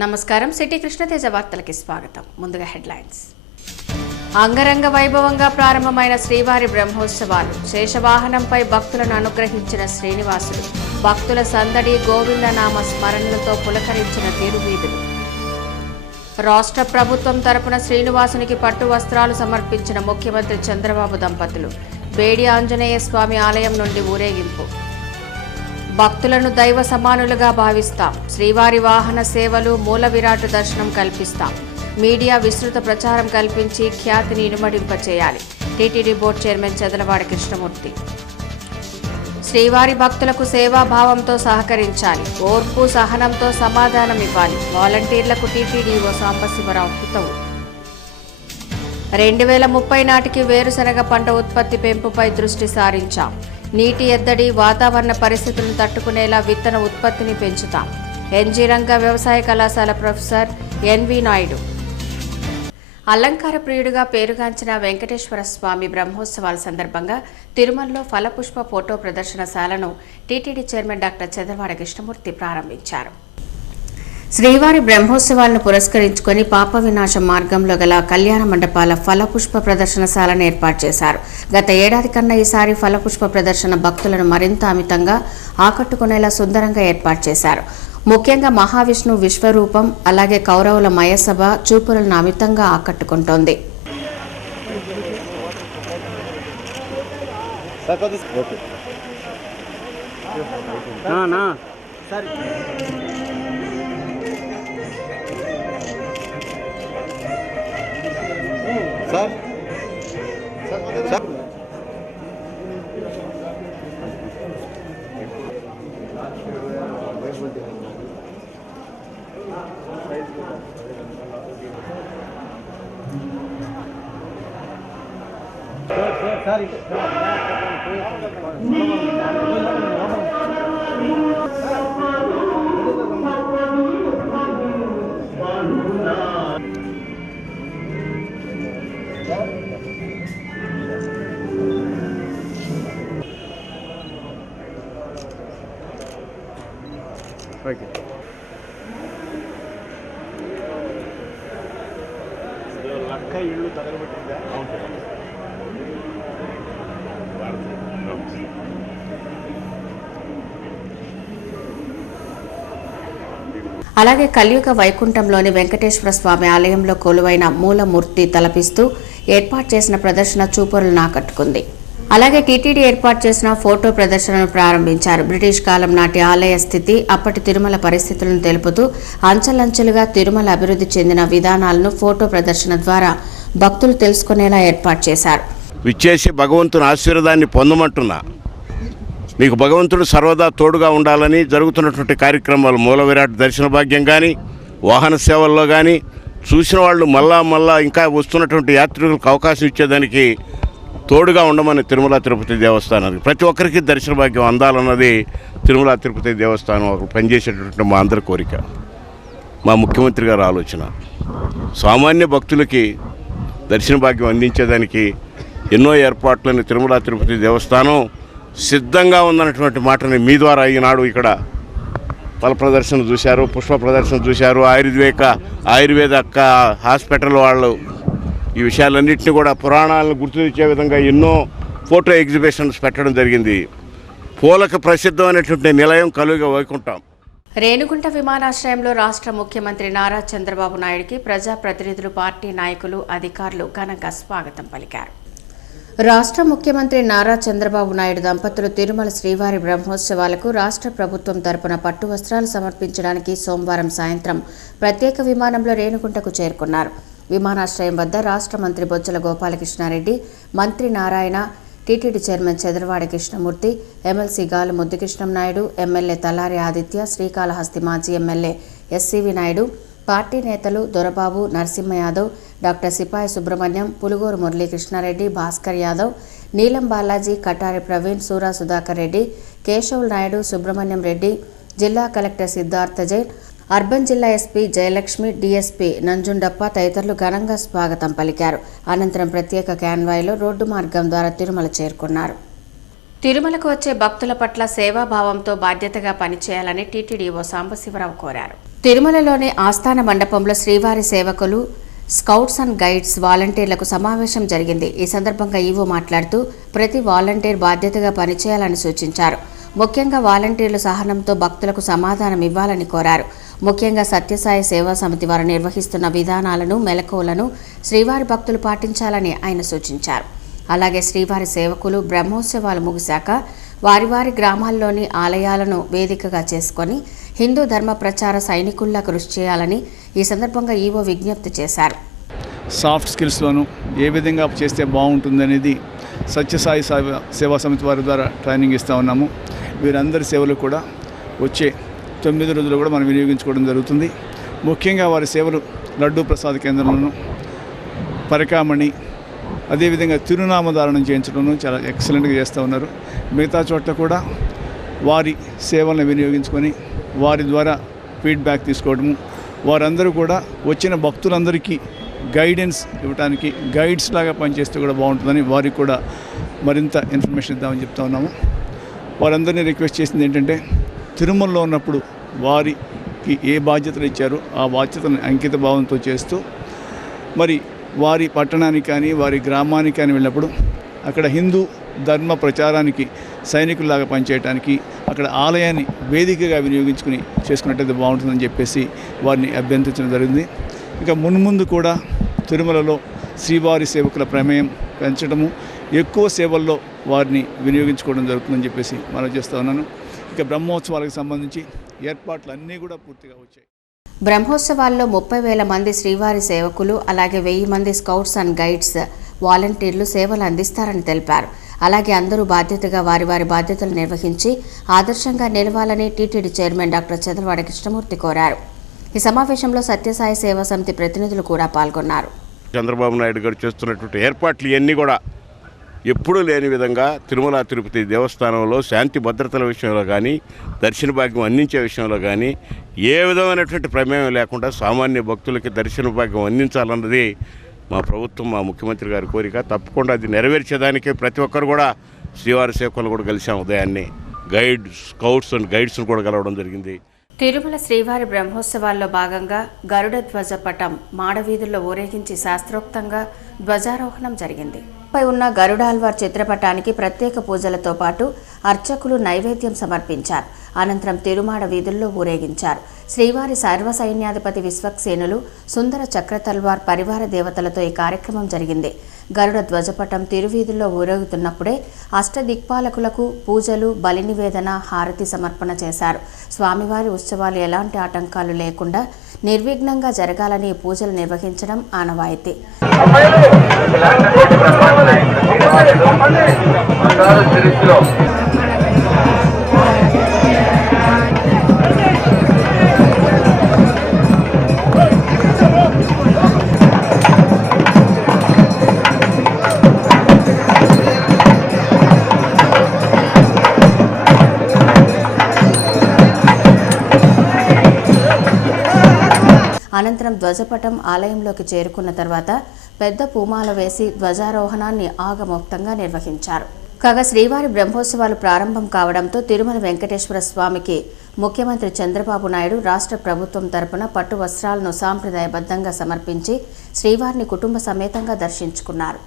నమస్కారం. సిటీ కృష్ణతేజ వార్తలకి స్వాగతం. ముందుగా హెడ్లైన్స్. అంగరంగ వైభవంగా ప్రారంభమైన శ్రీవారి బ్రహ్మోత్సవాలు. శేషవాహనంపై భక్తులను అనుగ్రహించిన శ్రీనివాసుడు. భక్తుల సందడి, గోవిందనామ స్మరణలతో పులకరించిన తిరువీధులు. రాష్ట్ర ప్రభుత్వం తరపున శ్రీనివాసునికి పట్టు వస్త్రాలు సమర్పించిన ముఖ్యమంత్రి చంద్రబాబు దంపతులు. బేడి ఆంజనేయ స్వామి ఆలయం నుండి ఊరేగింపు. భక్తులను దైవ సమానులుగా భావిస్తాం. శ్రీవారి వాహన సేవలు, మూల విరాట్ దర్శనం కల్పిస్తాం. మీడియా విస్తృత ప్రచారం కల్పించి ఖ్యాతిని ఇనుమడింపచేయాలి. TTD board chairman Chadalavada Krishnamurthy. శ్రీవారి భక్తులకు సేవాభావంతో సహకరించాలి. ఓర్పు సహనంతో సమాధానం ఇవ్వాలి. వాలంటీర్లకు టీటీడీఓ సాంబశివరావు హితవు. 2030 నాటికి వేరుశనగ పంట ఉత్పత్తి పెంపుపై దృష్టి సారించాం. నీటి ఎద్దడి, వాతావరణ పరిస్థితులను తట్టుకునేలా విత్తన ఉత్పత్తిని పెంచుతాం. ఎన్జీ రంగ వ్యవసాయ కళాశాల ప్రొఫెసర్ ఎన్వి నాయుడు. అలంకార ప్రియుడిగా పేరుగాంచిన వెంకటేశ్వర స్వామి బ్రహ్మోత్సవాల సందర్భంగా తిరుమలలో ఫలపుష్ప ఫోటో ప్రదర్శనశాలను TTD chairman doctor Chadalavada Krishnamurthy ప్రారంభించారు. శ్రీవారి బ్రహ్మోత్సవాలను పురస్కరించుకొని పాప వినాశం మార్గంలో గల కళ్యాణ మండపాల ఫలపుష్ప ప్రదర్శనశాలను ఏర్పాటు చేశారు. గత ఏడాది కన్నా ఈసారి ఫలపుష్ప ప్రదర్శన భక్తులను మరింత అమితంగా ఆకట్టుకునేలా సుందరంగా ఏర్పాటు చేశారు. ముఖ్యంగా మహావిష్ణు విశ్వరూపం, అలాగే కౌరవుల మయసభ చూపులను అమితంగా ఆకట్టుకుంటోంది. సార్ అక్క ఇల్లు తగలబెట్టిందా? అలాగే కలియుగ వైకుంఠంలోని వెంకటేశ్వర స్వామి ఆలయంలో కొలువైన మూలమూర్తి తలపిస్తూ ఏర్పాటు చేసిన ప్రదర్శన చూపులను ఆకట్టుకుంది. అలాగే టీటీడీ ఏర్పాటు చేసిన ఫోటో ప్రదర్శనను ప్రారంభించారు. బ్రిటిష్ కాలం నాటి ఆలయ స్థితి, అప్పటి తిరుమల పరిస్థితులను తెలుపుతూ అంచెలంచెలుగా తిరుమల అభివృద్ధి చెందిన విధానాలను ఫోటో ప్రదర్శన ద్వారా భక్తులు తెలుసుకునేలా ఏర్పాటు చేశారు. విచ్చేసి భగవంతుని ఆశీర్వాదాన్ని పొందమంటున్నా. మీకు భగవంతుడు సర్వదా తోడుగా ఉండాలని జరుగుతున్నటువంటి కార్యక్రమాలు, మూల విరాట్ దర్శన భాగ్యం కానీ, వాహన సేవల్లో కానీ చూసిన వాళ్ళు మళ్ళా ఇంకా వస్తున్నటువంటి యాత్రికులకు అవకాశం ఇచ్చేదానికి తోడుగా ఉండమని తిరుమల తిరుపతి దేవస్థానానికి ప్రతి ఒక్కరికి దర్శన భాగ్యం అందాలన్నది తిరుమల తిరుపతి దేవస్థానం ఒక పనిచేసేటటువంటి మా అందరి కోరిక, మా ముఖ్యమంత్రి గారి ఆలోచన. సామాన్య భక్తులకి దర్శన భాగ్యం అందించేదానికి ఎన్నో ఏర్పాట్లని తిరుమల తిరుపతి దేవస్థానం సిద్ధంగా ఉందన్నటువంటి మాటని మీ ద్వారా ఈనాడు ఇక్కడ ఫల ప్రదర్శన చూశారు, పుష్ప ప్రదర్శన చూశారు. ఆయుర్వేద హాస్పిటల్ వాళ్ళు ఈ విషయాలన్నింటినీ కూడా పురాణాలను గుర్తుతెచ్చే విధంగా ఎన్నో ఫోటో ఎగ్జిబిషన్స్ పెట్టడం జరిగింది. పూలకు ప్రసిద్ధమైనటువంటి నిలయం కలియుగ వైకుంఠం. రేణిగుంట విమానాశ్రయంలో రాష్ట్ర ముఖ్యమంత్రి నారా చంద్రబాబు నాయుడికి ప్రజాప్రతినిధులు, పార్టీ నాయకులు, అధికారులు ఘనంగా స్వాగతం పలికారు. రాష్ట్ర ముఖ్యమంత్రి నారా చంద్రబాబు నాయుడు దంపతులు తిరుమల శ్రీవారి బ్రహ్మోత్సవాలకు రాష్ట్ర ప్రభుత్వం తరపున పట్టు వస్త్రాలు సమర్పించడానికి సోమవారం సాయంత్రం ప్రత్యేక విమానంలో రేణిగుంటకు చేరుకున్నారు. విమానాశ్రయం వద్ద రాష్ట్ర మంత్రి బొజ్జల గోపాలకృష్ణారెడ్డి, మంత్రి Narayana, TTD chairman Chadalavada Krishnamurthy, MLC Gali Muddukrishnam Naidu, MLA Talari Aditya, Srikalahasti మాజీ ఎమ్మెల్యే ఎస్సీవి నాయుడు, పార్టీ నేతలు దొరబాబు, నరసింహ యాదవ్, డాక్టర్ సిపాయి సుబ్రహ్మణ్యం, పులుగూరు మురళీకృష్ణారెడ్డి, భాస్కర్ యాదవ్, నీలం బాలాజీ, కటారి ప్రవీణ్, సూరా సుధాకర్ రెడ్డి, కేశవ్ నాయుడు, సుబ్రహ్మణ్యం రెడ్డి, జిల్లా కలెక్టర్ సిద్ధార్థ జైన్, అర్బన్ జిల్లా ఎస్పీ జయలక్ష్మి, డీఎస్పీ నంజుండప్ప తదితరులు ఘనంగా స్వాగతం పలికారు. అనంతరం ప్రత్యేక కాన్వాయ్లో రోడ్డు మార్గం ద్వారా తిరుమల చేరుకున్నారు. తిరుమలకు వచ్చే భక్తుల పట్ల సేవాభావంతో బాధ్యతగా పనిచేయాలని టీటీడీఓ సాంబశివరావు కోరారు. తిరుమలలోని ఆస్థాన మండపంలో శ్రీవారి సేవకులు, స్కౌట్స్ అండ్ గైడ్స్ వాలంటీర్లకు సమావేశం జరిగింది. ఈ సందర్భంగా ఈవో మాట్లాడుతూ ప్రతి వాలంటీర్ బాధ్యతగా పనిచేయాలని సూచించారు. ముఖ్యంగా వాలంటీర్లు సహనంతో భక్తులకు సమాధానం ఇవ్వాలని కోరారు. ముఖ్యంగా సత్యసాయి సేవా సమితి వారు నిర్వహిస్తున్న విధానాలను, మెలకువలను శ్రీవారి భక్తులు పాటించాలని ఆయన సూచించారు. అలాగే శ్రీవారి సేవకులు బ్రహ్మోత్సవాలు ముగిశాక వారి వారి గ్రామాల్లోని ఆలయాలను వేదికగా చేసుకొని హిందూ ధర్మ ప్రచార సైనికుల్లా కృషి చేయాలని ఈ సందర్భంగా ఈవో విజ్ఞప్తి చేశారు. సాఫ్ట్ స్కిల్స్లోనూ ఏ విధంగా చేస్తే బాగుంటుందనేది సత్యసాయి సేవా సమితి వారి ద్వారా ట్రైనింగ్ ఇస్తూ ఉన్నాము. వీరందరి సేవలు కూడా వచ్చే 9 రోజులు కూడా మనం వినియోగించుకోవడం జరుగుతుంది. ముఖ్యంగా వారి సేవలు లడ్డూ ప్రసాద కేంద్రంలోనూ, పరికామణి, అదేవిధంగా తిరునామధారణం చేయించడంలో చాలా ఎక్సలెంట్గా చేస్తూ ఉన్నారు. మిగతా చోట్ల కూడా వారి సేవలను వినియోగించుకొని వారి ద్వారా ఫీడ్బ్యాక్ తీసుకోవడము, వారందరూ కూడా వచ్చిన భక్తులందరికీ గైడెన్స్ ఇవ్వడానికి గైడ్స్ లాగా పనిచేస్తే కూడా బాగుంటుందని వారికి కూడా మరింత ఇన్ఫర్మేషన్ ఇద్దామని చెప్తా ఉన్నాము. వారందరినీ రిక్వెస్ట్ చేసింది ఏంటంటే, తిరుమలలో ఉన్నప్పుడు వారికి ఏ బాధ్యతలు ఇచ్చారో ఆ బాధ్యతను అంకిత భావంతో చేస్తూ మరి వారి పట్టణానికి కానీ వారి గ్రామానికి కానీ వెళ్ళినప్పుడు అక్కడ హిందూ ధర్మ ప్రచారానికి సైనికుల్లాగా పనిచేయడానికి అక్కడ ఆలయాన్ని వేదికగా వినియోగించుకుని చేసుకున్నట్టయితే బాగుంటుందని చెప్పేసి వారిని అభ్యర్థించడం జరిగింది. ఇక మున్ముందు కూడా తిరుమలలో శ్రీవారి సేవకుల ప్రమేయం పెంచడము, ఎక్కువ సేవల్లో వారిని వినియోగించుకోవడం జరుగుతుందని చెప్పేసి మనం చేస్తూ ఉన్నాను. ఇక బ్రహ్మోత్సవాలకు సంబంధించి ఏర్పాట్లు అన్నీ కూడా పూర్తిగా వచ్చాయి. బ్రహ్మోత్సవాల్లో 30,000 మంది శ్రీవారి సేవకులు, అలాగే 1000 మంది స్కౌట్స్ అండ్ గైడ్స్ వాలంటీర్లు సేవలు అందిస్తారని తెలిపారు. అలాగే అందరూ బాధ్యతగా వారి వారి బాధ్యతలు నిర్వహించి ఆదర్శంగా నిలవాలని TTD chairman doctor Chadalavada Krishnamurthy కోరారు. ఈ సమావేశంలో సత్యసాయి సేవా సమితి ప్రతినిధులు కూడా పాల్గొన్నారు. చంద్రబాబు నాయుడు గారు చేస్తున్నటువంటి ఏర్పాట్లు ఇవన్నీ కూడా ఎప్పుడూ లేని విధంగా తిరుమల తిరుపతి దేవస్థానంలో శాంతి భద్రతల విషయంలో కానీ, దర్శన భాగ్యం అందించే విషయంలో కానీ ఏ విధమైనటువంటి ప్రమేయం లేకుండా సామాన్య భక్తులకి దర్శన భాగ్యం అందించాలన్నది మా ప్రభుత్వం, మా ముఖ్యమంత్రి గారి కోరిక. తప్పకుండా అది నెరవేర్చేదానికే ప్రతి ఒక్కరు కూడా శ్రీవారి సేవకులు కూడా కలిసాం. ఉదయాన్నే స్కౌట్స్ అండ్ గైడ్స్ను కూడా కలవడం జరిగింది. తిరుమల శ్రీవారి బ్రహ్మోత్సవాల్లో భాగంగా గరుడ ధ్వజపటం మాడవీధుల్లో ఊరేగించి శాస్త్రోక్తంగా ధ్వజారోహణం జరిగింది. పై ఉన్న గరుడాల్వార్ చిత్రపటానికి ప్రత్యేక పూజలతో పాటు అర్చకులు నైవేద్యం సమర్పించారు. అనంతరం తిరుమాడ వీధుల్లో ఊరేగించారు. శ్రీవారి సర్వసైన్యాధిపతి విశ్వక్సేనులు, సుందర చక్రతల్వార్ పరివార దేవతలతో ఈ కార్యక్రమం జరిగింది. గరుడ ధ్వజపటం తిరువీధుల్లో ఊరేగుతున్నప్పుడే అష్టదిక్పాలకులకు పూజలు, బలి నివేదన, హారతి సమర్పణ చేశారు. స్వామివారి ఉత్సవాలు ఎలాంటి ఆటంకాలు లేకుండా నిర్విఘ్నంగా జరగాలని పూజలు నిర్వహించడం ఆనవాయితీ. అనంతరం ధ్వజపటం ఆలయంలోకి చేరుకున్న తర్వాత పెద్ద పూమాల వేసి ధ్వజారోహణాన్ని ఆగమోక్తంగా నిర్వహించారు. కాగా శ్రీవారి బ్రహ్మోత్సవాలు ప్రారంభం కావడంతో తిరుమల వెంకటేశ్వర స్వామికి ముఖ్యమంత్రి చంద్రబాబు నాయుడు రాష్ట్ర ప్రభుత్వం తరపున పట్టు వస్త్రాలను సాంప్రదాయబద్ధంగా సమర్పించి శ్రీవారిని కుటుంబ సమేతంగా దర్శించుకున్నారు.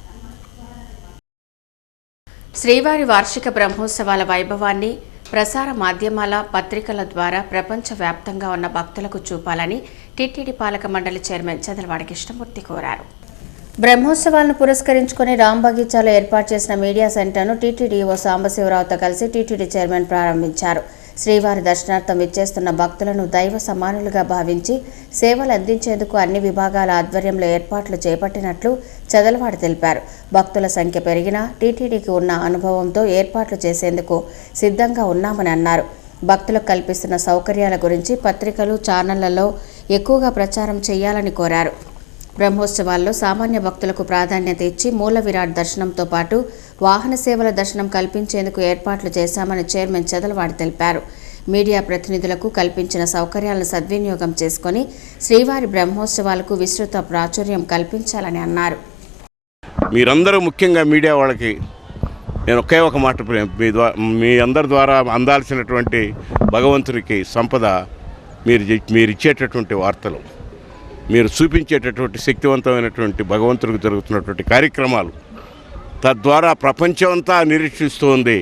శ్రీవారి వార్షిక బ్రహ్మోత్సవాల వైభవాన్ని ప్రసార మాధ్యమాల, పత్రికల ద్వారా ప్రపంచవ్యాప్తంగా ఉన్న భక్తులకు చూపాలని టీటీడీ పాలక మండలి చైర్మన్ చదలవాడ కృష్ణమూర్తి కోరారు. బ్రహ్మోత్సవాలను పురస్కరించుకుని రాంబగీచాలో ఏర్పాటు చేసిన మీడియా సెంటర్ను టీటీడీఓ సాంబశివరావుతో కలిసి టీటీడీ చైర్మన్ ప్రారంభించారు. శ్రీవారి దర్శనార్థం విచ్చేస్తున్న భక్తులను దైవ సమానులుగా భావించి సేవలు అందించేందుకు అన్ని విభాగాల ఆధ్వర్యంలో ఏర్పాట్లు చేపట్టినట్లు చదలవాడ తెలిపారు. భక్తుల సంఖ్య పెరిగినా టీటీడీకి ఉన్న అనుభవంతో ఏర్పాట్లు చేసేందుకు సిద్ధంగా ఉన్నామని అన్నారు. భక్తులకు కల్పిస్తున్న సౌకర్యాల గురించి పత్రికలు, ఛానళ్లలో ఎక్కువగా ప్రచారం చేయాలని కోరారు. బ్రహ్మోత్సవాల్లో సామాన్య భక్తులకు ప్రాధాన్యత ఇచ్చి మూల విరాట్ దర్శనంతో పాటు వాహన సేవల దర్శనం కల్పించేందుకు ఏర్పాట్లు చేశామని చైర్మన్ చదలవాడ తెలిపారు. మీడియా ప్రతినిధులకు కల్పించిన సౌకర్యాలను సద్వినియోగం చేసుకుని శ్రీవారి బ్రహ్మోత్సవాలకు విస్తృత ప్రాచుర్యం కల్పించాలని అన్నారు. మీరందరూ ముఖ్యంగా మీడియా వాళ్ళకి నేను ఒకే ఒక మాట మీ అందరి ద్వారా అందాల్సినటువంటి భగవంతునికి సంపద మీరు ఇచ్చేటటువంటి వార్తలు, మీరు చూపించేటటువంటి శక్తివంతమైనటువంటి భగవంతుడికి జరుగుతున్నటువంటి కార్యక్రమాలు, తద్వారా ప్రపంచం అంతా నిరీక్షిస్తూ ఉంది.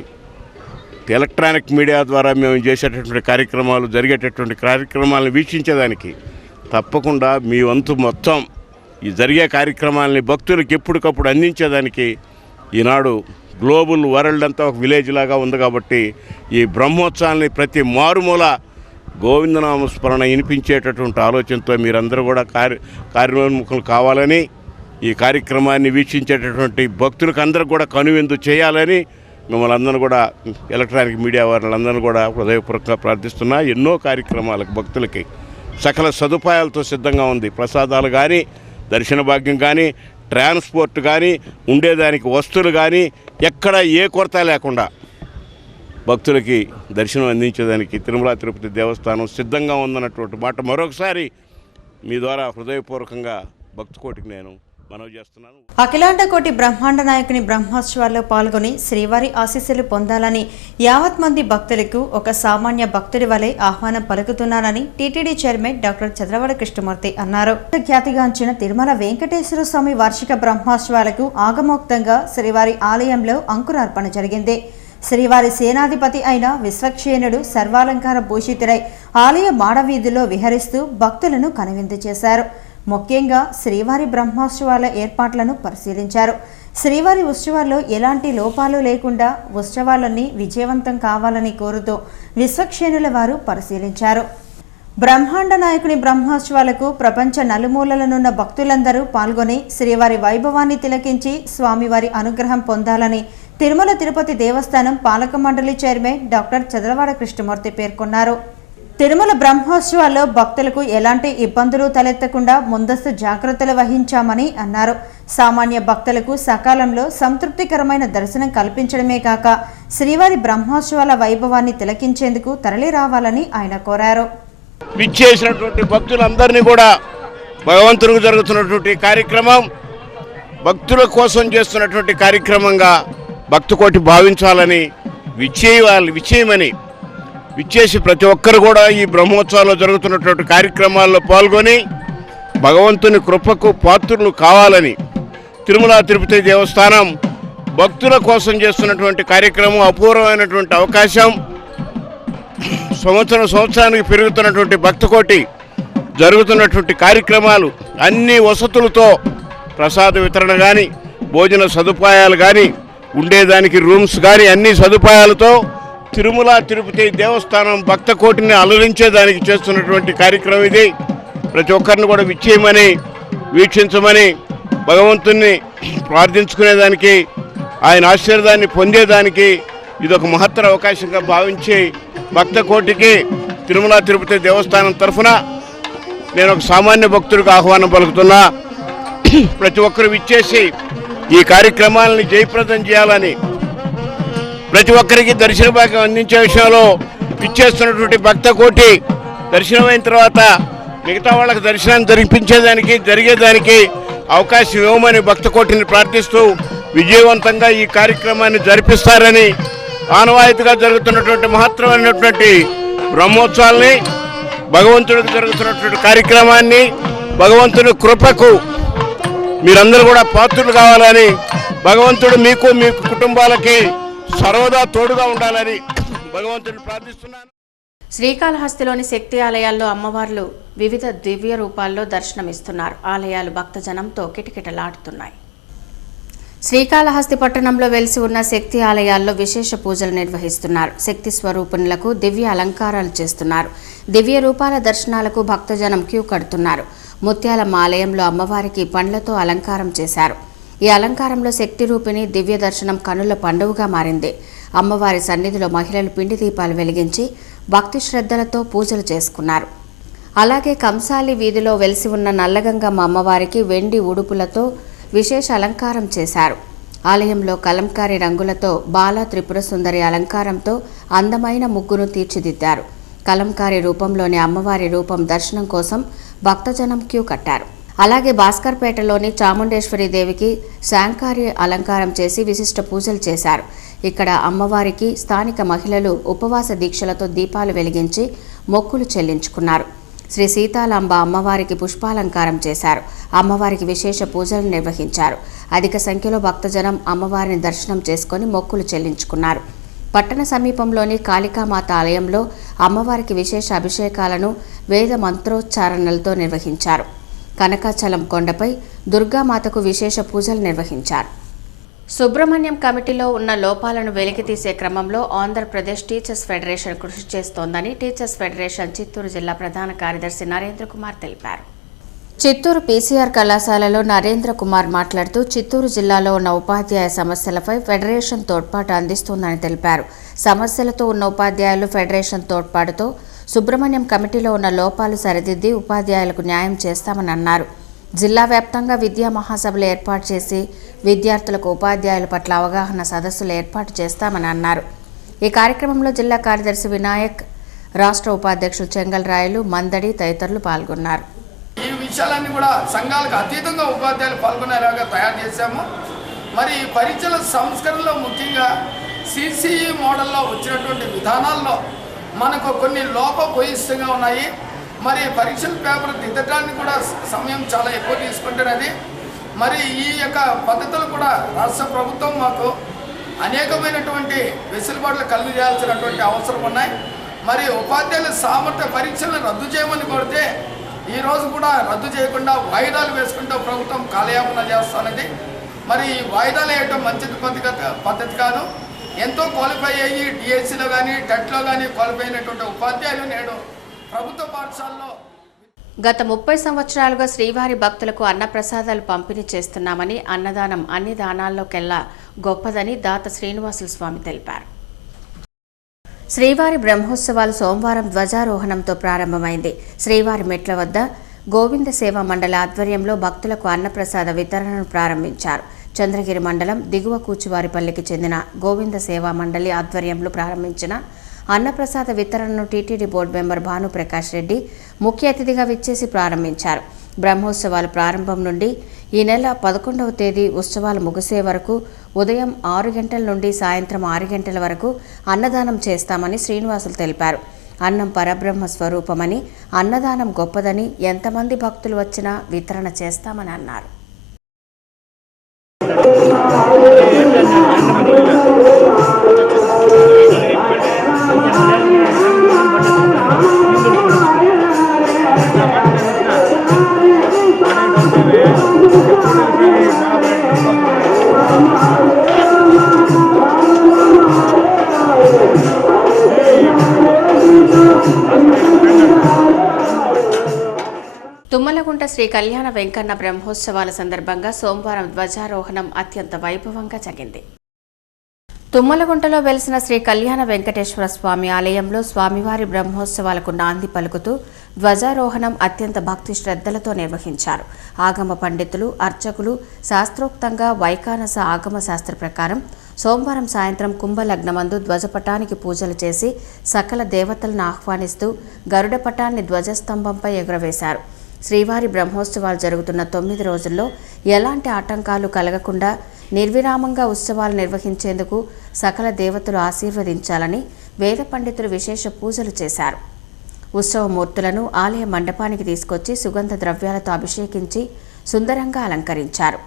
ఎలక్ట్రానిక్ మీడియా ద్వారా మేము చేసేటటువంటి కార్యక్రమాలు, జరిగేటటువంటి కార్యక్రమాలను వీక్షించేదానికి తప్పకుండా మీ వంతు మొత్తం ఈ జరిగే కార్యక్రమాలని భక్తులకు ఎప్పటికప్పుడు అందించేదానికి ఈనాడు గ్లోబల్ వరల్డ్ అంతా ఒక విలేజ్ లాగా ఉంది కాబట్టి ఈ బ్రహ్మోత్సవాల్ని ప్రతి మారుమూల గోవిందనామ స్మరణ వినిపించేటటువంటి ఆలోచనతో మీరందరూ కూడా కార్యోన్ముఖులు కావాలని, ఈ కార్యక్రమాన్ని వీక్షించేటటువంటి భక్తులకు అందరూ కూడా కనువిందు చేయాలని మిమ్మల్ని అందరూ కూడా ఎలక్ట్రానిక్ మీడియా వాళ్ళందరూ కూడా హృదయపూర్వకంగా ప్రార్థిస్తున్నా. ఎన్నో కార్యక్రమాలకు భక్తులకి సకల సదుపాయాలతో సిద్ధంగా ఉంది. ప్రసాదాలు కానీ, దర్శన భాగ్యం కానీ, ట్రాన్స్పోర్ట్ కానీ, ఉండేదానికి వస్తువులు కానీ ఎక్కడ ఏ కొరత లేకుండా భక్తులకి దర్శనం అందించేదానికి తిరుమల తిరుపతి దేవస్థానం సిద్ధంగా ఉందన్నటువంటి మాట మరొకసారి మీ ద్వారా హృదయపూర్వకంగా భక్తకోటికి నేను మనవి చేస్తున్నాను. అఖిలాండ కోటి బ్రహ్మాండ నాయకుని బ్రహ్మోత్సవాల్లో పాల్గొని శ్రీవారి ఆశీస్సులు పొందాలని యావత్ మంది భక్తులకు ఒక సామాన్య భక్తుడి వలె ఆహ్వానం పలుకుతున్నానని TTD chairman doctor Chandravada Krishnamurthy అన్నారు. ఖ్యాతిగాంచిన తిరుమల వెంకటేశ్వర స్వామి వార్షిక బ్రహ్మోత్సవాలకు ఆగమోక్తంగా శ్రీవారి ఆలయంలో అంకురార్పణ జరిగింది. శ్రీవారి సేనాధిపతి అయిన విశ్వక్షేణుడు సర్వాలంకార భూషితుడై ఆలయ మాడవీధిలో విహరిస్తూ భక్తులను కనువిందు చేశారు. ముఖ్యంగా శ్రీవారి బ్రహ్మోత్సవాల ఏర్పాట్లను పరిశీలించారు. శ్రీవారి ఉత్సవాల్లో ఎలాంటి లోపాలు లేకుండా ఉత్సవాలన్నీ విజయవంతం కావాలని కోరుతూ విశ్వక్షేణుల వారు పరిశీలించారు. బ్రహ్మాండ నాయకుని బ్రహ్మోత్సవాలకు ప్రపంచ నలుమూలలనున్న భక్తులందరూ పాల్గొని శ్రీవారి వైభవాన్ని తిలకించి స్వామివారి అనుగ్రహం పొందాలని తిరుమల తిరుపతి దేవస్థానం పాలక మండలి చైర్మన్ డాక్టర్ చంద్రవాడ కృష్ణమూర్తి పేర్కొన్నారు. తిరుమల బ్రహ్మోత్సవాల్లో భక్తులకు ఎలాంటి ఇబ్బందులు తలెత్తకుండా ముందస్తు జాగ్రత్తలు వహించామని అన్నారు. సామాన్య భక్తులకు సకాలంలో సంతృప్తికరమైన దర్శనం కల్పించడమే కాక శ్రీవారి బ్రహ్మోత్సవాల వైభవాన్ని తిలకించేందుకు తరలి రావాలని ఆయన కోరారు. విచ్చేసినటువంటి భక్తులందరినీ కూడా భగవంతునికి జరుగుతున్నటువంటి కార్యక్రమం భక్తుల కోసం చేస్తున్నటువంటి కార్యక్రమంగా భక్తకోటి భావించాలని విచ్చేయమని విచ్చేసి ప్రతి ఒక్కరు కూడా ఈ బ్రహ్మోత్సవాల్లో జరుగుతున్నటువంటి కార్యక్రమాల్లో పాల్గొని భగవంతుని కృపకు పాత్రులు కావాలని తిరుమల తిరుపతి దేవస్థానం భక్తుల కోసం చేస్తున్నటువంటి కార్యక్రమం అపూర్వమైనటువంటి అవకాశం. సంవత్సరానికి పెరుగుతున్నటువంటి భక్తకోటి జరుగుతున్నటువంటి కార్యక్రమాలు అన్ని వసతులతో ప్రసాద వితరణ కానీ, భోజన సదుపాయాలు కానీ, ఉండేదానికి రూమ్స్ కానీ అన్ని సదుపాయాలతో తిరుమల తిరుపతి దేవస్థానం భక్తకోటిని అలరించేదానికి చేస్తున్నటువంటి కార్యక్రమం ఇది. ప్రతి ఒక్కరిని కూడా విచ్చేయమని, వీక్షించమని, భగవంతుని ప్రార్థించుకునేదానికి, ఆయన ఆశీర్వాదాన్ని పొందేదానికి ఇదొక మహత్తర అవకాశంగా భావించి భక్తకోటికి తిరుమల తిరుపతి దేవస్థానం తరఫున నేను ఒక సామాన్య భక్తుడికి ఆహ్వానం పలుకుతున్నా. ప్రతి ఒక్కరు విచ్చేసి ఈ కార్యక్రమాలని జయప్రదం చేయాలని, ప్రతి ఒక్కరికి దర్శన భాగ్యం అందించే విషయంలో విచ్చేస్తున్నటువంటి భక్తకోటి దర్శనమైన తర్వాత మిగతా వాళ్ళకి దర్శనాన్ని జరిగేదానికి అవకాశం ఇవ్వమని భక్తకోటిని ప్రార్థిస్తూ విజయవంతంగా ఈ కార్యక్రమాన్ని జరిపిస్తారని, ఆనవాయితీగా జరుగుతున్నటువంటి మహత్తరమైనటువంటి బ్రహ్మోత్సవాల్ని, భగవంతుడికి జరుగుతున్నటువంటి కార్యక్రమాన్ని, భగవంతుడి కృపకు మీరందరూ కూడా పాత్రులు కావాలని, భగవంతుడు మీకు మీ కుటుంబాలకి సర్వదా తోడుగా ఉండాలని భగవంతుడిని ప్రార్థిస్తున్నాను. శ్రీకాళహస్తిలోని శక్తి ఆలయాల్లో అమ్మవార్లు వివిధ దివ్య రూపాల్లో దర్శనమిస్తున్నారు. ఆలయాలు భక్తజనంతో కిటకిటలాడుతున్నాయి. శ్రీకాళహస్తి పట్టణంలో వెలిసి ఉన్న శక్తి ఆలయాల్లో విశేష పూజలు నిర్వహిస్తున్నారు. శక్తి స్వరూపునులకు దివ్య అలంకారాలు చేస్తున్నారు. దివ్య రూపాల దర్శనాలకు భక్తజనం క్యూ కడుతున్నారు. ముత్యాలమ్మ ఆలయంలో అమ్మవారికి పండ్లతో అలంకారం చేశారు. ఈ అలంకారంలో శక్తి రూపిణి దివ్య దర్శనం కనుల పండుగగా మారింది. అమ్మవారి సన్నిధిలో మహిళలు పిండి దీపాలు వెలిగించి భక్తి శ్రద్ధలతో పూజలు చేసుకున్నారు. అలాగే కంసాలి వీధిలో వెలిసి ఉన్న నల్లగంగమ్మ అమ్మవారికి వెండి ఉడుపులతో విశేష అలంకారం చేశారు. ఆలయంలో కలంకారీ రంగులతో బాల త్రిపుర సుందరి అలంకారంతో అందమైన ముగ్గును తీర్చిదిద్దారు. కలంకారీ రూపంలోని అమ్మవారి రూపం దర్శనం కోసం భక్తజనం క్యూ కట్టారు. అలాగే భాస్కర్పేటలోని చాముండేశ్వరి దేవికి శాంకారి అలంకారం చేసి విశిష్ట పూజలు చేశారు. ఇక్కడ అమ్మవారికి స్థానిక మహిళలు ఉపవాస దీక్షలతో దీపాలు వెలిగించి మొక్కులు చెల్లించుకున్నారు. శ్రీ సీతాలాంబ అమ్మవారికి పుష్పాలంకారం చేశారు. అమ్మవారికి విశేష పూజలు నిర్వహించారు. అధిక సంఖ్యలో భక్తజనం అమ్మవారిని దర్శనం చేసుకుని మొక్కులు చెల్లించుకున్నారు. పట్టణ సమీపంలోని కాళికామాత ఆలయంలో అమ్మవారికి విశేష అభిషేకాలను వేద మంత్రోచ్చారణలతో నిర్వహించారు. కనకాచలం కొండపై దుర్గామాతకు విశేష పూజలు నిర్వహించారు. సుబ్రహ్మణ్యం కమిటీలో ఉన్న లోపాలను వెలికితీసే క్రమంలో ఆంధ్రప్రదేశ్ టీచర్స్ ఫెడరేషన్ కృషి చేస్తోందని టీచర్స్ ఫెడరేషన్ చిత్తూరు జిల్లా ప్రధాన కార్యదర్శి నరేంద్ర కుమార్ తెలిపారు. చిత్తూరు పీసీఆర్ కళాశాలలో నరేంద్ర కుమార్ మాట్లాడుతూ చిత్తూరు జిల్లాలో ఉన్న ఉపాధ్యాయ సమస్యలపై ఫెడరేషన్ తోడ్పాటు అందిస్తోందని తెలిపారు. సమస్యలతో ఉన్న ఉపాధ్యాయులు ఫెడరేషన్ తోడ్పాటుతో సుబ్రహ్మణ్యం కమిటీలో ఉన్న లోపాలు సరిదిద్ది ఉపాధ్యాయులకు న్యాయం చేస్తామని అన్నారు. జిల్లా వ్యాప్తంగా విద్యా మహాసభలు ఏర్పాటు చేసి విద్యార్థులకు ఉపాధ్యాయుల పట్ల అవగాహన సదస్సులు ఏర్పాటు చేస్తామని అన్నారు. ఈ కార్యక్రమంలో జిల్లా కార్యదర్శి వినాయక్, రాష్ట్ర ఉపాధ్యక్షులు చెంగల్ రాయలు, మందడి తదితరులు పాల్గొన్నారు. ఈ విషయాలన్నీ కూడా సంఘాలకు అతీతంగా ఉపాధ్యాయులు పాల్గొనేలాగా తయారు చేశాము. మరి పరీక్షల సంస్కరణలో ముఖ్యంగా సిసిఈ మోడల్లో వచ్చినటువంటి విధానాల్లో మనకు కొన్ని లోపభూయిష్టంగా ఉన్నాయి. మరి పరీక్షల పేపర్ దిద్దటానికి కూడా సమయం చాలా ఎక్కువ తీసుకుంటున్నది. మరి ఈ యొక్క పద్ధతులు కూడా రాష్ట్ర ప్రభుత్వం మాకు అనేకమైనటువంటి వెసులుబాట్లు కలిగజేయాల్సినటువంటి అవసరం ఉన్నాయి. మరి ఉపాధ్యాయుల సామర్థ్య పరీక్షలను రద్దు చేయమని కోరితే ఈరోజు కూడా రద్దు చేయకుండా వాయిదాలు వేసుకుంటూ ప్రభుత్వం కాలయాపన చేస్తున్నది. మరి ఈ వాయిదాలు వేయటం మంచి పద్ధతి కాదు. ఎంతో క్వాలిఫై అయ్యి డిఎస్సిలో కానీ టెట్లో కానీ క్వాలిఫై అయినటువంటి ఉపాధ్యాయులు నేడు ప్రభుత్వ పాఠశాలలో గత 30 సంవత్సరాలుగా శ్రీవారి భక్తులకు అన్నప్రసాదాలు పంపిణీ చేస్తున్నామని, అన్నదానం అన్ని దానాల్లోకెల్లా గొప్పదని దాత శ్రీనివాసులు స్వామి తెలిపారు. శ్రీవారి బ్రహ్మోత్సవాలు సోమవారం ధ్వజారోహణంతో ప్రారంభమైంది. శ్రీవారి మెట్ల వద్ద గోవింద సేవా మండలి ఆధ్వర్యంలో భక్తులకు అన్నప్రసాద వితరణను ప్రారంభించారు. చంద్రగిరి మండలం దిగువ కూచివారిపల్లికి చెందిన గోవింద సేవా మండలి ఆధ్వర్యంలో ప్రారంభించిన అన్నప్రసాద వితరణను TTD board member Bhanuprakash Reddy ముఖ్య అతిథిగా విచ్చేసి ప్రారంభించారు. బ్రహ్మోత్సవాలు ప్రారంభం నుండి ఈ నెల 11వ తేదీ ఉత్సవాలు ముగిసే వరకు ఉదయం 6 గంటల నుండి సాయంత్రం 6 గంటల వరకు అన్నదానం చేస్తామని శ్రీనివాసులు తెలిపారు. అన్నం పరబ్రహ్మ స్వరూపమని, అన్నదానం గొప్పదని, ఎంతమంది భక్తులు వచ్చినా వితరణ చేస్తామని అన్నారు. తుమ్మలగుంట శ్రీ కళ్యాణ వెంకన్న బ్రహ్మోత్సవాల సందర్భంగా సోమవారం ధ్వజారోహణం అత్యంత వైభవంగా జరిగింది. తుమ్మలగుంటలో వెలిసిన శ్రీ కళ్యాణ వెంకటేశ్వర స్వామి ఆలయంలో స్వామివారి బ్రహ్మోత్సవాలకు నాంది పలుకుతూ ధ్వజారోహణం అత్యంత భక్తి శ్రద్ధలతో నిర్వహించారు. ఆగమ పండితులు, అర్చకులు శాస్త్రోక్తంగా వైకానస ఆగమ శాస్త్ర ప్రకారం సోమవారం సాయంత్రం కుంభలగ్నమందు ధ్వజపటానికి పూజలు చేసి సకల దేవతలను ఆహ్వానిస్తూ గరుడ పటాన్ని ధ్వజస్తంభంపై ఎగురవేశారు. శ్రీవారి బ్రహ్మోత్సవాలు జరుగుతున్న 9 రోజుల్లో ఎలాంటి ఆటంకాలు కలగకుండా నిర్విరామంగా ఉత్సవాలు నిర్వహించేందుకు సకల దేవతలు ఆశీర్వదించాలని వేద పండితులు విశేష పూజలు చేశారు. ఉత్సవమూర్తులను ఆలయ మండపానికి తీసుకొచ్చి సుగంధ ద్రవ్యాలతో అభిషేకించి సుందరంగా అలంకరించారు.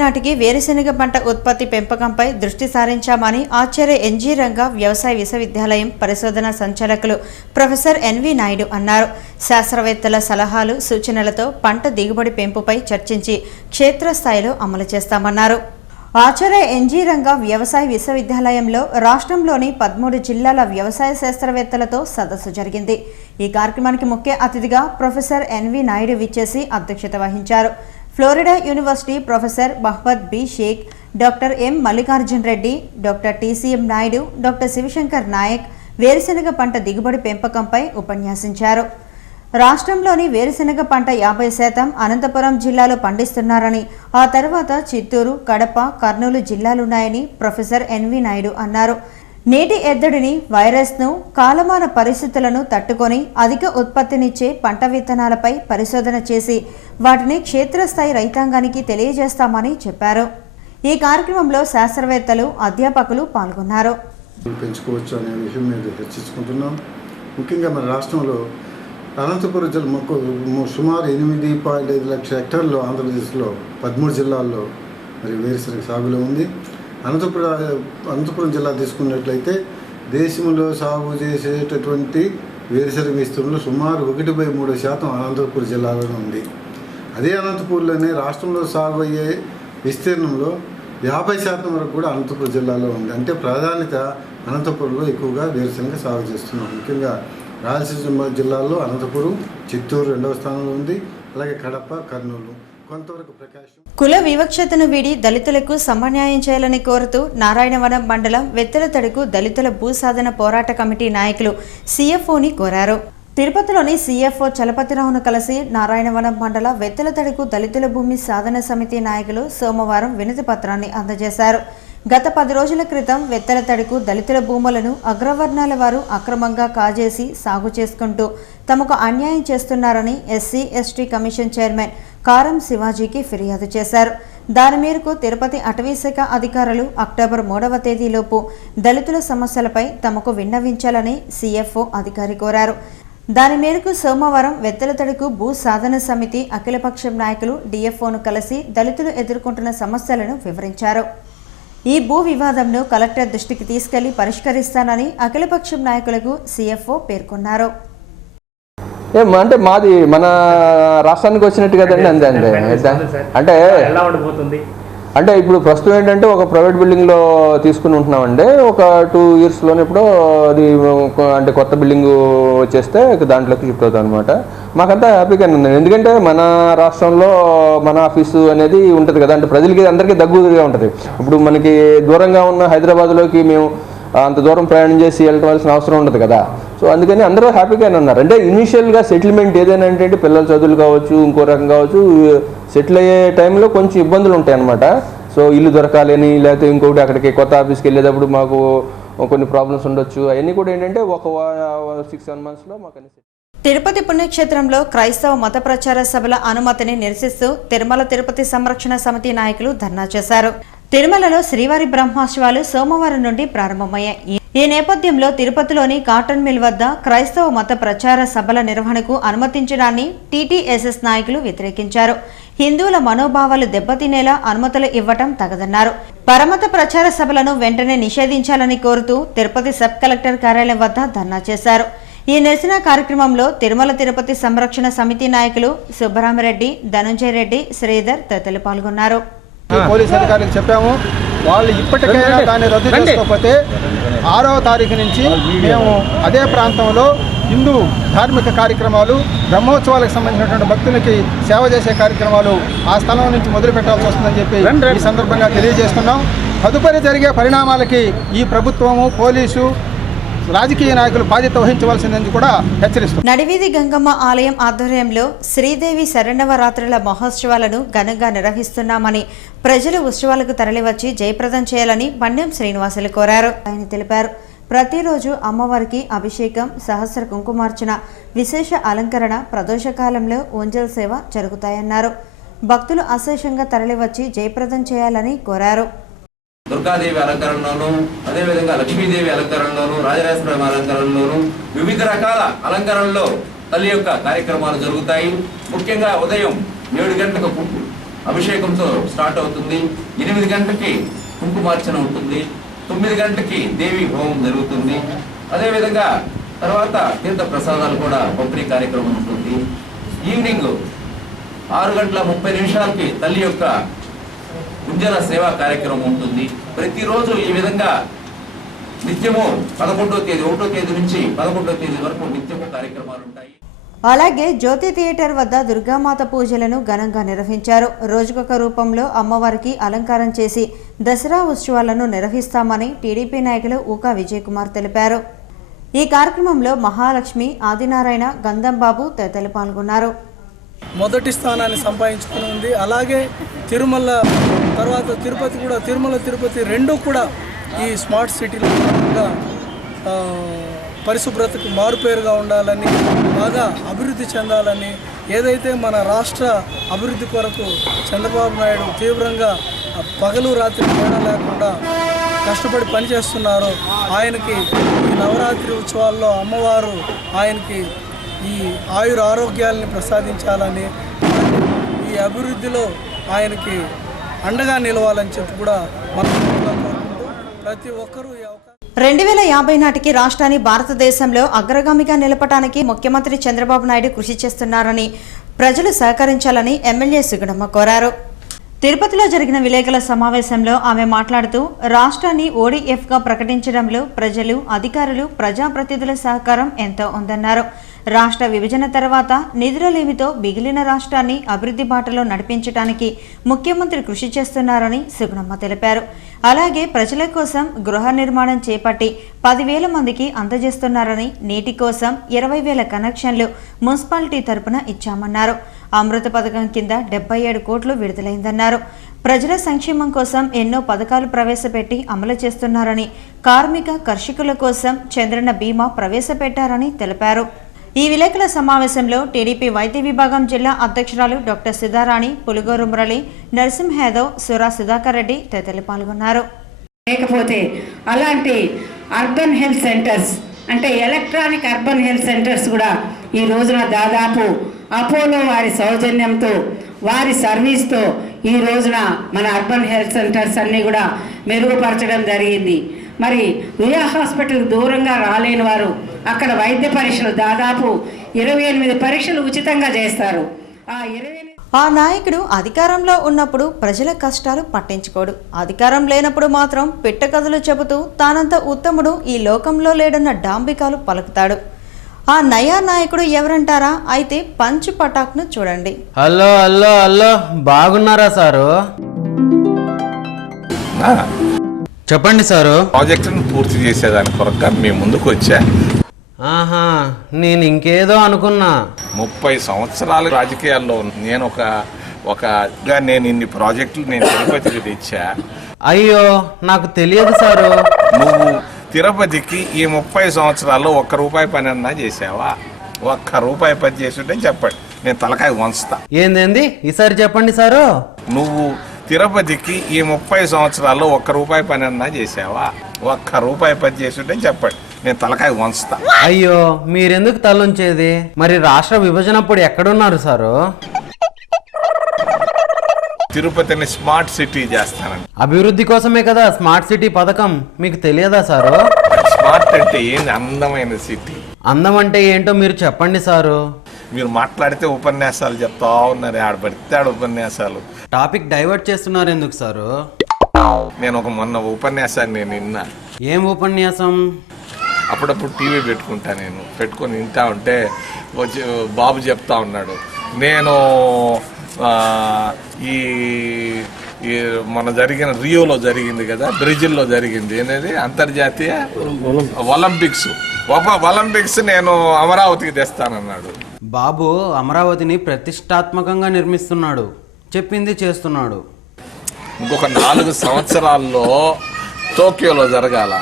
నాటికి వేరుశెనగ పంట ఉత్పత్తి పెంపకంపై దృష్టి సారించామని ఆచార్య ఎన్జీ రంగా వ్యవసాయ విశ్వవిద్యాలయం పరిశోధన సంచాలకులు ప్రొఫెసర్ ఎన్వి నాయుడు అన్నారు. శాస్త్రవేత్తల సలహాలు, సూచనలతో పంట దిగుబడి పెంపుపై చర్చించి క్షేత్రస్థాయిలో అమలు చేస్తామన్నారు. ఆచార్య ఎన్జీ రంగా వ్యవసాయ విశ్వవిద్యాలయంలో రాష్ట్రంలోని 13 జిల్లాల వ్యవసాయ శాస్త్రవేత్తలతో సదస్సు జరిగింది. ఈ కార్యక్రమానికి ముఖ్య అతిథిగా ప్రొఫెసర్ ఎన్వి నాయుడు విచ్చేసి అధ్యక్షత వహించారు. Florida university professor Mohammed B Sheikh, doctor M Mallikarjun Reddy, doctor TCM Naidu, doctor Shivashankar Naik, వేరుశెనగ పంట దిగుబడి పెంపకంపై ఉపన్యాసించారు. రాష్ట్రంలోని వేరుశెనగ పంట 50% అనంతపురం జిల్లాలో పండిస్తున్నారని, ఆ తర్వాత చిత్తూరు, కడప, కర్నూలు జిల్లాలున్నాయని ప్రొఫెసర్ ఎన్వి నాయుడు అన్నారు. నేటి ఎద్దడిని, వైరస్ను, కాలమాన పరిస్థితులను తట్టుకొని అధిక ఉత్పత్తినిచ్చే పంట విత్తనాలపై పరిశోధన చేసి వాటిని క్షేత్రస్థాయి రైతాంగానికి తెలియజేస్తామని చెప్పారు. ఈ కార్యక్రమంలో శాస్త్రవేత్తలు, అధ్యాపకులు పాల్గొన్నారు. పెంచుకోవచ్చు అనే విషయం మీద చర్చించుకుంటున్నాం. ముఖ్యంగా మన రాష్ట్రంలో అనంతపురం జిల్లా సుమారు 8.5 లక్షల హెక్టార్లు ఆంధ్రప్రదేశ్లో 13 జిల్లాల్లో మరి వేరుశెనగ సాగులో ఉంది. అనంతపురం జిల్లా తీసుకున్నట్లయితే దేశంలో సాగు చేసేటటువంటి వేరుశెనగ విస్తీర్ణంలో సుమారు 1/3% అనంతపురం జిల్లాలోనే ఉంది. అదే అనంతపూర్లోనే రాష్ట్రంలో సాగు అయ్యే విస్తీర్ణంలో 50% వరకు కూడా అనంతపురం జిల్లాలో ఉంది. అంటే ప్రాధాన్యత అనంతపురంలో ఎక్కువగా వేరుశెనగ సాగు చేస్తున్నాం. ముఖ్యంగా రాయలసీమ జిల్లాలో అనంతపురం, చిత్తూరు 2వ స్థానంలో ఉంది. అలాగే కడప, కర్నూలు, కొంతవరకు ప్రకాశం. కుల వివక్షతను వీడి దళితులకు సమన్యాయం చేయాలని కోరుతూ నారాయణవనం మండలం వెత్తలతడుకు దళితుల భూసాధన పోరాట కమిటీ నాయకులు సిఎఫ్ఓని కోరారు. తిరుపతిలోని సిఎఫ్ఓ చలపతిరావును కలిసి నారాయణవనం మండల వెత్తలతడుకు దళితుల భూమి సాధన సమితి నాయకులు సోమవారం వినతి పత్రాన్ని అందజేశారు. గత 10 రోజుల క్రితం వెత్తలతడుకు దళితుల భూములను అగ్రవర్ణాల వారు అక్రమంగా కాజేసి సాగు చేసుకుంటూ తమకు అన్యాయం చేస్తున్నారని ఎస్సీ ఎస్టీ కమిషన్ చైర్మన్ కారం శివాజీకి ఫిర్యాదు చేశారు. దాని మేరకు తిరుపతి అటవీశాఖ అధికారులు అక్టోబర్ 3వ తేదీలోపు దళితుల సమస్యలపై తమకు విన్నవించాలని సిఎఫ్ఓ అధికారి కోరారు. దాని మేరకు సోమవారం వెత్తలతడుకు భూ సాధన సమితి అఖిలపక్షం నాయకులు డిఎఫ్ఓను కలిసి దళితులు ఎదుర్కొంటున్న సమస్యలను వివరించారు. ఈ భూ వివాదంను కలెక్టర్ దృష్టికి తీసుకెళ్లి పరిష్కరిస్తానని అఖిలపక్షం నాయకులకు సిఎఫ్ఓ పేర్కొన్నారు. అంటే మాది మన రాష్ట్రానికి వచ్చినట్టు కదండి. అంతే అంటే ఎలా ఉండబోతుంది అంటే ఇప్పుడు ప్రస్తుతం ఏంటంటే ఒక ప్రైవేట్ బిల్డింగ్లో తీసుకుని ఉంటున్నామండి. ఒక 2 ఇయర్స్లోనే ఇప్పుడు అది అంటే కొత్త బిల్డింగ్ వచ్చేస్తే దాంట్లోకి షిఫ్ట్ అవుతాం అనమాట. మాకంతా హ్యాపీగానే ఉంది. ఎందుకంటే మన రాష్ట్రంలో మన ఆఫీసు అనేది ఉంటుంది కదా, అంటే ప్రజలకి అందరికీ దగ్గరగా ఉంటుంది. ఇప్పుడు మనకి దూరంగా ఉన్న హైదరాబాద్లోకి మేము అంత దూరం ప్రయాణం చేసి వెళ్ళవలసిన అవసరం ఉండదు కదా. సో అందుకని అందరూ హ్యాపీగానే ఉన్నారు. అంటే ఇనీషియల్గా సెటిల్మెంట్ ఏదైనా అంటే పిల్లల చదువులు కావచ్చు, ఇంకో రకం కావచ్చు, సెటిల్ అయ్యే టైంలో కొంచెం ఇబ్బందులు ఉంటాయి అన్నమాట. సో ఇల్లు దొరకాలని, లేకపోతే ఇంకొకటి అక్కడికి కొత్త ఆఫీస్కి వెళ్ళేటప్పుడు మాకు కొన్ని ప్రాబ్లమ్స్ ఉండొచ్చు. అవన్నీ కూడా ఏంటంటే ఒక 6-7 మంత్స్లో మాకు అన్ని. తిరుపతి పుణ్యక్షేత్రంలో క్రైస్తవ మత ప్రచార సభల అనుమతిని నిరసిస్తూ తిరుమల తిరుపతి సంరక్షణ సమితి నాయకులు ధర్నా చేశారు. తిరుమలలో శ్రీవారి బ్రహ్మోత్సవాలు సోమవారం నుండి ప్రారంభమయ్యాయి. ఈ నేపథ్యంలో తిరుపతిలోని కాటన్ మిల్ వద్ద క్రైస్తవ మత ప్రచార సభల నిర్వహణకు అనుమతించడాన్ని టీటీఎస్ఎస్ నాయకులు వ్యతిరేకించారు. హిందువుల మనోభావాలు దెబ్బతినేలా అనుమతులు ఇవ్వటం తగదన్నారు. పరమత ప్రచార సభలను వెంటనే నిషేధించాలని కోరుతూ తిరుపతి సబ్ కలెక్టర్ కార్యాలయం వద్ద ధర్నా చేశారు. ఈ నిరసన కార్యక్రమంలో తిరుమల తిరుపతి సంరక్షణ సమితి నాయకులు సుబ్బరామిరెడ్డి, ధనుంజయ రెడ్డి, శ్రీధర్ తదితరులు పాల్గొన్నారు. పోలీస్ అధికారులకు చెప్పాము, వాళ్ళు ఇప్పటికైనా దాన్ని రద్దు చేసుకోకపోతే 6వ తారీఖు నుంచి మేము అదే ప్రాంతంలో హిందూ ధార్మిక కార్యక్రమాలు, బ్రహ్మోత్సవాలకు సంబంధించినటువంటి భక్తులకి సేవ చేసే కార్యక్రమాలు ఆ స్థలం నుంచి మొదలు పెట్టాల్సి వస్తుందని చెప్పి ఈ సందర్భంగా తెలియజేస్తున్నాం. తదుపరి జరిగే పరిణామాలకి ఈ ప్రభుత్వము, పోలీసు, రాజకీయ నాయకులు బాధ్యత వహించవలసిందని కూడా హెచ్చరిస్తున్నారు. నడివీధి గంగమ్మ ఆలయం ఆధ్వర్యంలో శ్రీదేవి శరణవరాత్రుల మహోత్సవాలను ఘనంగా నిర్వహిస్తున్నామని, ప్రజలు ఉత్సవాలకు తరలివచ్చి జయప్రదం చేయాలని బండెం శ్రీనివాసులు కోరారు. ఆయన తెలిపారు. ప్రతిరోజు అమ్మవారికి అభిషేకం, సహస్ర కుంకుమార్చన, విశేష అలంకరణ, ప్రదోషకాలంలో ఊంజల్ సేవ జరుగుతాయన్నారు. భక్తులు అశేషంగా తరలివచ్చి జయప్రదం చేయాలని కోరారు. దుర్గాదేవి అలంకరణలోను, అదేవిధంగా లక్ష్మీదేవి అలంకరణలోను, రాజరాజేశ్వరి అలంకరణలోను, వివిధ రకాల అలంకరణలో తల్లి యొక్క కార్యక్రమాలు జరుగుతాయి. ముఖ్యంగా ఉదయం 7 గంటలకు అభిషేకంతో స్టార్ట్ అవుతుంది. 8 గంటలకి కుంకుమార్చన ఉంటుంది. 9 గంటలకి దేవి హోమం జరుగుతుంది. అదేవిధంగా తర్వాత తీర్థ ప్రసాదాలు కూడా పంపిణీ కార్యక్రమం ఉంటుంది. ఈవినింగ్ 6:30 తల్లి యొక్క ఉజ్జల సేవా కార్యక్రమం ఉంటుంది. ప్రతిరోజు ఈ విధంగా నిత్యము 11వ తేదీ 1వ తేదీ నుంచి 11వ తేదీ వరకు నిత్యము కార్యక్రమాలు ఉంటాయి. అలాగే జ్యోతి థియేటర్ వద్ద దుర్గామాత పూజలను ఘనంగా నిర్వహించారు. రోజుకొక రూపంలో అమ్మవారికి అలంకారం చేసి దసరా ఉత్సవాలను నిర్వహిస్తామని టీడీపీ నాయకులు ఊకా విజయ్ కుమార్ తెలిపారు. ఈ కార్యక్రమంలో మహాలక్ష్మి, ఆదినారాయణ, గంధంబాబు తదితరులు పాల్గొన్నారు. మొదటి స్థానాన్ని సంపాదించుకుని ఉంది. అలాగే తిరుమల తర్వాత తిరుపతి కూడా, తిరుమల తిరుపతి రెండు కూడా ఈ స్మార్ట్ సిటీలో పరిశుభ్రతకు మారుపేరుగా ఉండాలని, బాగా అభివృద్ధి చెందాలని, ఏదైతే మన రాష్ట్ర అభివృద్ధి కొరకు చంద్రబాబు నాయుడు తీవ్రంగా పగలు రాత్రి తేడా లేకుండా కష్టపడి పనిచేస్తున్నారో ఆయనకి ఈ నవరాత్రి ఉత్సవాల్లో అమ్మవారు ఆయనకి ఈ ఆయుర ఆరోగ్యాలని ప్రసాదించాలని, ఈ అభివృద్ధిలో ఆయనకి అండగా నిలవాలని చెప్పి కూడా మనం కోరుకుంటూ ప్రతి ఒక్కరూ 2050 నాటికి రాష్ట్రాన్ని భారతదేశంలో అగ్రగామిగా నిలపడానికి ముఖ్యమంత్రి చంద్రబాబు నాయుడు కృషి చేస్తున్నారని, ప్రజలు సహకరించాలని ఎమ్మెల్యే సుగుణమ్మ కోరారు. తిరుపతిలో జరిగిన విలేకరుల సమావేశంలో ఆమె మాట్లాడుతూ, రాష్ట్రాన్ని ఓడీఎఫ్గా ప్రకటించడంలో ప్రజలు, అధికారులు, ప్రజాప్రతినిధుల సహకారం ఎంతో ఉందన్నారు. రాష్ట్ర విభజన తర్వాత నిధులలేమితో మిగిలిన రాష్ట్రాన్ని అభివృద్ధి బాటలో నడిపించడానికి ముఖ్యమంత్రి కృషి చేస్తున్నారని సుగుణమ్మ తెలిపారు. అలాగే ప్రజల కోసం గృహ నిర్మాణం చేపట్టి 10,000 మందికి అందజేస్తున్నారని, నీటి కోసం 20,000 కనెక్షన్లు మున్సిపాలిటీ తరపున ఇచ్చామన్నారు. అమృత పథకం కింద 77 కోట్లు విడుదలైందన్నారు. ప్రజల సంక్షేమం కోసం ఎన్నో పథకాలు ప్రవేశపెట్టి అమలు చేస్తున్నారని, కార్మిక కర్షకుల కోసం చంద్రన్న బీమా ప్రవేశపెట్టారని తెలిపారు. ఈ విలేకరుల సమావేశంలో టీడీపీ వైద్య విభాగం జిల్లా అధ్యక్షురాలు డాక్టర్ సుధారాణి, పులుగోరు మురళి, నరసింహ యాదవ్, సురా సుధాకర్ రెడ్డి తదితరులు పాల్గొన్నారు. లేకపోతే అలాంటి అర్బన్ హెల్త్ సెంటర్స్ అంటే ఎలక్ట్రానిక్ అర్బన్ హెల్త్ సెంటర్స్ కూడా ఈ రోజున దాదాపు అపోలో వారి సౌజన్యంతో, వారి సర్వీస్తో ఈ రోజున మన అర్బన్ హెల్త్ సెంటర్స్ అన్నీ కూడా మెరుగుపరచడం జరిగింది. మరి రుయా హాస్పిటల్కి దూరంగా రాలేని వారు అక్కడ వైద్య పరీక్షలు దాదాపు 28 పరీక్షలు ఉచితంగా చేస్తారు. ఆ నాయకుడు అధికారంలో ఉన్నప్పుడు ప్రజల కష్టాలు పట్టించుకోడు, అధికారం లేనప్పుడు మాత్రం పిట్టకథలు చెబుతూ తానంత ఉత్తముడు ఈ లోకంలో లేడన్న డాంబికాలు పలుకుతాడు. ఆ నయా నాయకుడు ఎవరంటారా? అయితే పంచ్ పటాక్ను చూడండి. హలో హలో హలో, బాగున్నారా సారు? చెప్పండి సారు. ప్రాజెక్టును పూర్తి చేసేదాని కొరకు మీ ముందుకు వచ్చా. ఆహా, నేను ఇంకేదో అనుకున్నా. 30 సంవత్సరాలు రాజకీయాల్లో నేను నేను ఇన్ని ప్రాజెక్టులు నేను తిరుపతికి తెచ్చా. అయ్యో, నాకు తెలియదు సారు. నువ్వు తిరుపతికి ఈ 30 సంవత్సరాల్లో ₹1 పని అన్నా చేసావా? ₹1 పని చేస్తుంటే చెప్పండి, నేను తలకాయ వంచుతా. ఏందేంది, ఈసారి చెప్పండి సారు. నువ్వు తిరుపతికి ఈ 30 సంవత్సరాల్లో ₹1 పని అన్నా చేసావా? ₹1 పని చేస్తుంటే చెప్పండి, నేను తలకాయ వంచుతా. అయ్యో, మీరెందుకు తలొంచేది? మరి రాష్ట్ర విభజనప్పుడు ఎక్కడున్నారు సారు? తిరుపతిని స్మార్ట్ సిటీ చేస్తానండి. అభివృద్ధి కోసమే కదా స్మార్ట్ సిటీ పథకం, మీకు తెలియదా సారు? స్మార్ట్ అంటే ఏంది? అందమైన సిటీ. అందం అంటే ఏంటో మీరు చెప్పండి సారు. మీరు మాట్లాడితే ఉపన్యాసాలు చెప్తా ఉన్నారు, ఆడబడితే ఆడ ఉపన్యాసాలు. టాపిక్ డైవర్ట్ చేస్తున్నారు ఎందుకు సారు? నేను మొన్న ఉపన్యాసాన్ని నేను విన్నా. ఏం ఉపన్యాసం? అప్పుడప్పుడు టీవీ పెట్టుకొని వింటా ఉంటే వచ్చి బాబు చెప్తా ఉన్నాడు, నేను ఈ మన జరిగిన రియోలో జరిగింది కదా, బ్రెజిల్లో జరిగింది అనేది అంతర్జాతీయ ఒలింపిక్స్ నేను అమరావతికి తెస్తానన్నాడు. బాబు అమరావతిని ప్రతిష్టాత్మకంగా నిర్మిస్తున్నాడు, చెప్పింది చేస్తున్నాడు. ఇంకొక 4 సంవత్సరాల్లో టోక్యోలో జరగాల.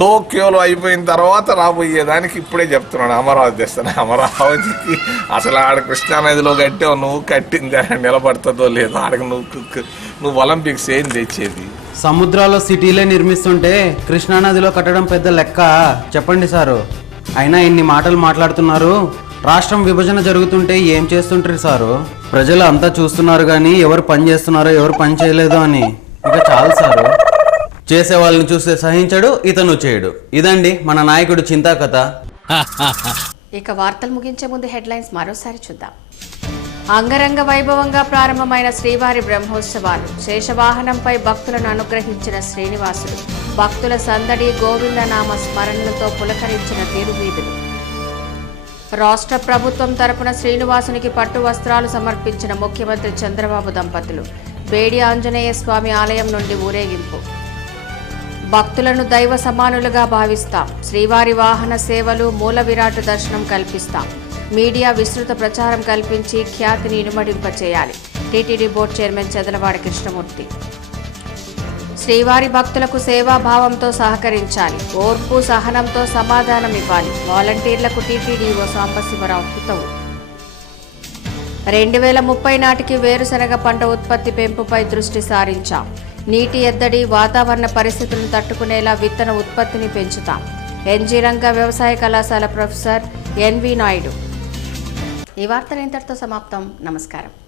టోక్యోలో అయిపోయిన తర్వాత రాబోయేదానికి ఇప్పుడే చెప్తున్నాడు అమరావతి తెస్తాను. అమరావతికి అసలు ఆడ కృష్ణానదిలో కట్టావు, నువ్వు కట్టింది నిలబడుతుందో లేదో, ఆడకు నువ్వు ఒలింపిక్స్ ఏం తెచ్చేది? సముద్రాల్లో సిటీలే నిర్మిస్తుంటే కృష్ణానదిలో కట్టడం పెద్ద లెక్క చెప్పండి సారు. అయినా ఇన్ని మాటలు మాట్లాడుతున్నారు, రాష్ట్రం విభజన జరుగుతుంటే ఏం చేస్తుంటారు సారు? ప్రజలు అంతా చూస్తున్నారు కానీ ఎవరు పని చేస్తున్నారో ఎవరు పని చేయలేదో అని. ఇక చాలు సారు, చేసే వాళ్ళని చూస్తే సహించడు, ఇతను చేయడు. ఇదండి మన నాయకుడు చింతా కథ. ఇక వార్తలు ముగించే ముందు హెడ్లైన్స్ మరోసారి చూద్దాం. అంగరంగ వైభవంగా ప్రారంభమైన శ్రీవారి బ్రహ్మోత్సవాలు, శేషవాహనంపై భక్తులను అనుగ్రహించిన శ్రీనివాసుడు, భక్తుల సందడి, గోవిందనామ స్మరణలతో పులకరించిన తిరువీధులు. రాష్ట్ర ప్రభుత్వం తరపున శ్రీనివాసునికి పట్టు వస్త్రాలు సమర్పించిన ముఖ్యమంత్రి చంద్రబాబు దంపతులు, బేడి ఆంజనేయ స్వామి ఆలయం నుండి ఊరేగింపు. భక్తులను దైవ సమానులుగా భావిస్తాం. శ్రీవారి వాహన సేవలు, మూల విరాట్ దర్శనం కల్పిస్తాం. మీడియా విస్తృత ప్రచారం కల్పించి ఖ్యాతిని ఇనుమడింపచేయాలి. TTD board chairman Chadalavada Krishnamurthy. శ్రీవారి భక్తులకు సేవాభావంతో సహకరించాలి. ఓర్పు సహనంతో సమాధానం ఇవ్వాలి. వాలంటీర్లకు టీటీడీఓ సాంబశివరావు హితవు. 2030 నాటికి వేరుశనగ పంట ఉత్పత్తి పెంపుపై దృష్టి సారించాం. నీటి ఎద్దడి, వాతావరణ పరిస్థితులను తట్టుకునేలా విత్తన ఉత్పత్తిని పెంచుతాం. ఎన్జీ రంగ వ్యవసాయ కళాశాల ప్రొఫెసర్ ఎన్వి నాయుడు. ఈ వార్తలు ఇంతటితో సమాప్తం. నమస్కారం.